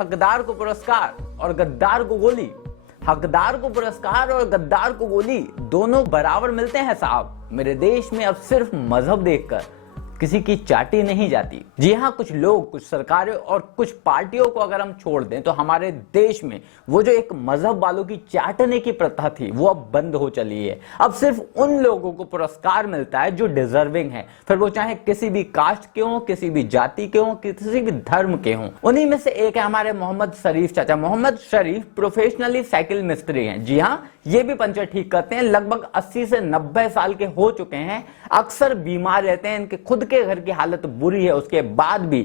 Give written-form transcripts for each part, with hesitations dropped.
हकदार को पुरस्कार और गद्दार को गोली। हकदार को पुरस्कार और गद्दार को गोली दोनों बराबर मिलते हैं साहब। मेरे देश में अब सिर्फ मजहब देखकर किसी की चाटी नहीं जाती। जी हाँ, कुछ लोग, कुछ सरकारें और कुछ पार्टियों को अगर हम छोड़ दें तो हमारे देश में वो जो एक मजहब वालों की चाटने की प्रथा थी वो अब बंद हो चली है। अब सिर्फ उन लोगों को पुरस्कार मिलता है जो डिजर्विंग है, फिर वो चाहे किसी भी कास्ट के हों, किसी भी जाति के हों, किसी भी धर्म के हों। उन्हीं में से एक है हमारे मोहम्मद शरीफ चाचा। मोहम्मद शरीफ प्रोफेशनली साइकिल मिस्त्री हैं। जी हाँ, ये भी पंचर ठीक करते हैं। लगभग 80 से 90 साल के हो चुके हैं। अक्सर बीमार रहते हैं। इनके खुद के घर की हालत बुरी है, उसके बाद भी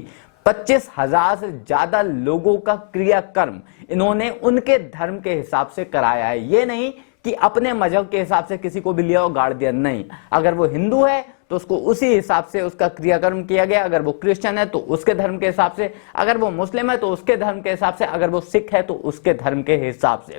25,000 से ज्यादा लोगों का क्रियाकर्म इन्होंने उनके धर्म के हिसाब से कराया है। ये नहीं कि अपने मजहब के हिसाब से किसी को भी लिया और गाड़ दिया, नहीं। अगर वो हिंदू है तो उसको उसी हिसाब से उसका क्रियाकर्म किया गया, अगर वो क्रिश्चियन है तो उसके धर्म के हिसाब से, अगर वो मुस्लिम है तो उसके धर्म के हिसाब से, अगर वो सिख है तो उसके धर्म के हिसाब से।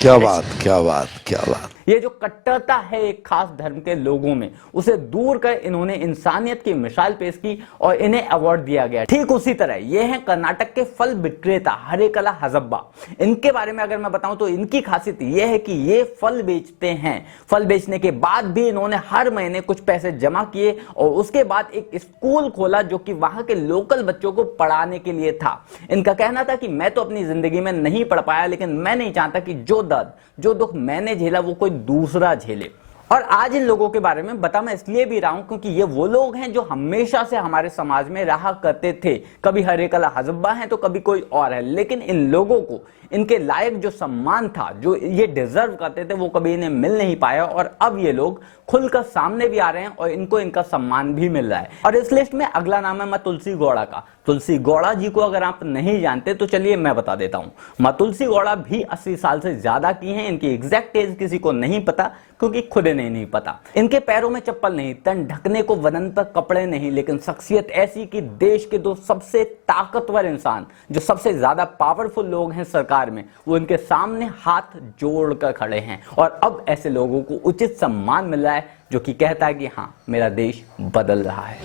क्या बात, क्या बात, क्या बात। ये जो कट्टरता है एक खास धर्म के लोगों में, उसे दूर कर इन्होंने इंसानियत की मिसाल पेश की और इन्हें अवार्ड दिया गया। ठीक उसी तरह ये हैं कर्नाटक के फल विक्रेता हरेकला हजब्बा। इनके बारे में अगर मैं बताऊं तो इनकी खासियत ये है कि ये फल बेचते हैं। फल बेचने के बाद भी इन्होंने हर महीने कुछ पैसे जमा किए और उसके बाद एक स्कूल खोला जो कि वहां के लोकल बच्चों को पढ़ाने के लिए था। इनका कहना था कि मैं तो अपनी जिंदगी में नहीं पढ़ पाया, लेकिन मैं नहीं चाहता कि जो दर्द, जो दुख मैंने झेला वो कोई दूसरा झेले। और आज इन लोगों के बारे में बता मैं इसलिए भी रहा हूं क्योंकि ये वो लोग हैं जो हमेशा से हमारे समाज में रहा करते थे। कभी हरेकला हजब्बा हैं तो कभी कोई और है, लेकिन इन लोगों को इनके लायक जो सम्मान था, जो ये डिजर्व करते थे, वो कभी इन्हें मिल नहीं पाया। और अब ये लोग खुलकर सामने भी आ रहे हैं और इनको इनका सम्मान भी मिल रहा है। और इस लिस्ट में अगला नाम है माँ तुलसी गौड़ा का। तुलसी गौड़ा जी को अगर आप नहीं जानते तो चलिए मैं बता देता हूं। माँ तुलसी गौड़ा भी 80 साल से ज्यादा की हैं। इनकी एग्जैक्ट एज किसी को नहीं पता क्योंकि खुद इन्हें नहीं पता। इनके पैरों में चप्पल नहीं, तन ढकने को वदन पर कपड़े नहीं, लेकिन शख्सियत ऐसी कि देश के दो सबसे ताकतवर इंसान, जो सबसे ज्यादा पावरफुल लोग हैं सरकार में, वो इनके सामने हाथ जोड़कर खड़े हैं। और अब ऐसे लोगों को उचित सम्मान मिल रहा है जो कि कहता है कि हाँ, मेरा देश बदल रहा है,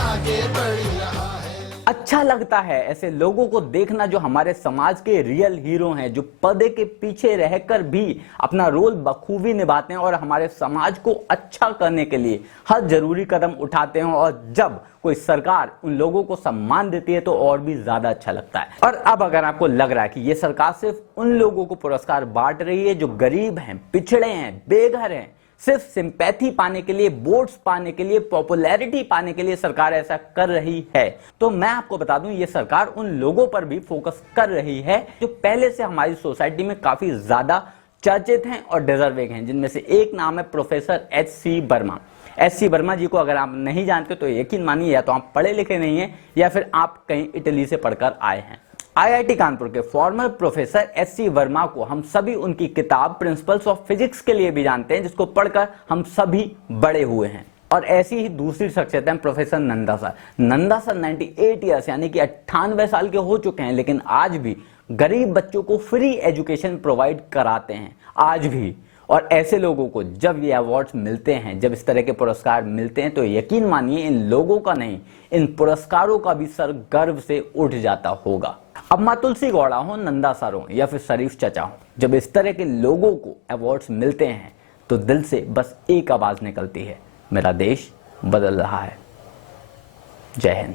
आगे बढ़ रहा है। अच्छा लगता है ऐसे लोगों को देखना जो हमारे समाज के रियल हीरो हैं, जो पर्दे के पीछे रहकर भी अपना रोल बखूबी निभाते हैं और हमारे समाज को अच्छा करने के लिए हर जरूरी कदम उठाते हैं। और जब कोई सरकार उन लोगों को सम्मान देती है तो और भी ज्यादा अच्छा लगता है। और अब अगर आपको लग रहा है कि ये सरकार सिर्फ उन लोगों को पुरस्कार बांट रही है जो गरीब हैं, पिछड़े हैं, बेघर हैं, सिर्फ सिंपैथी पाने के लिए, वोट्स पाने के लिए, पॉपुलैरिटी पाने के लिए सरकार ऐसा कर रही है, तो मैं आपको बता दूं ये सरकार उन लोगों पर भी फोकस कर रही है जो पहले से हमारी सोसाइटी में काफी ज्यादा चर्चित हैं और डिजर्विंग हैं। जिनमें से एक नाम है प्रोफेसर एच.सी. वर्मा। एच.सी. वर्मा जी को अगर आप नहीं जानते तो यकीन मानिए या तो आप पढ़े लिखे नहीं हैं या फिर आप कहीं इटली से पढ़कर आए हैं। आईआईटी कानपुर के फॉर्मर प्रोफेसर एच.सी. वर्मा को हम सभी उनकी किताब प्रिंसिपल्स ऑफ फिजिक्स के लिए भी जानते हैं, जिसको पढ़कर हम सभी बड़े हुए हैं। और ऐसी ही दूसरी शख्सियत है professor Nanda sir. Nanda sir 98 years यानी कि 98 साल के हो चुके हैं, लेकिन आज भी गरीब बच्चों को फ्री एजुकेशन प्रोवाइड कराते हैं, आज भी। और ऐसे लोगों को जब ये अवार्ड्स मिलते हैं, जब इस तरह के पुरस्कार मिलते हैं, तो यकीन मानिए इन लोगों का नहीं, इन पुरस्कारों का भी सर गर्व से उठ जाता होगा। अब माँ तुलसी गौड़ा हो, नंदा सर हो या फिर शरीफ चचा हो, जब इस तरह के लोगों को अवार्ड्स मिलते हैं तो दिल से बस एक आवाज निकलती है, मेरा देश बदल रहा है। जय हिंद।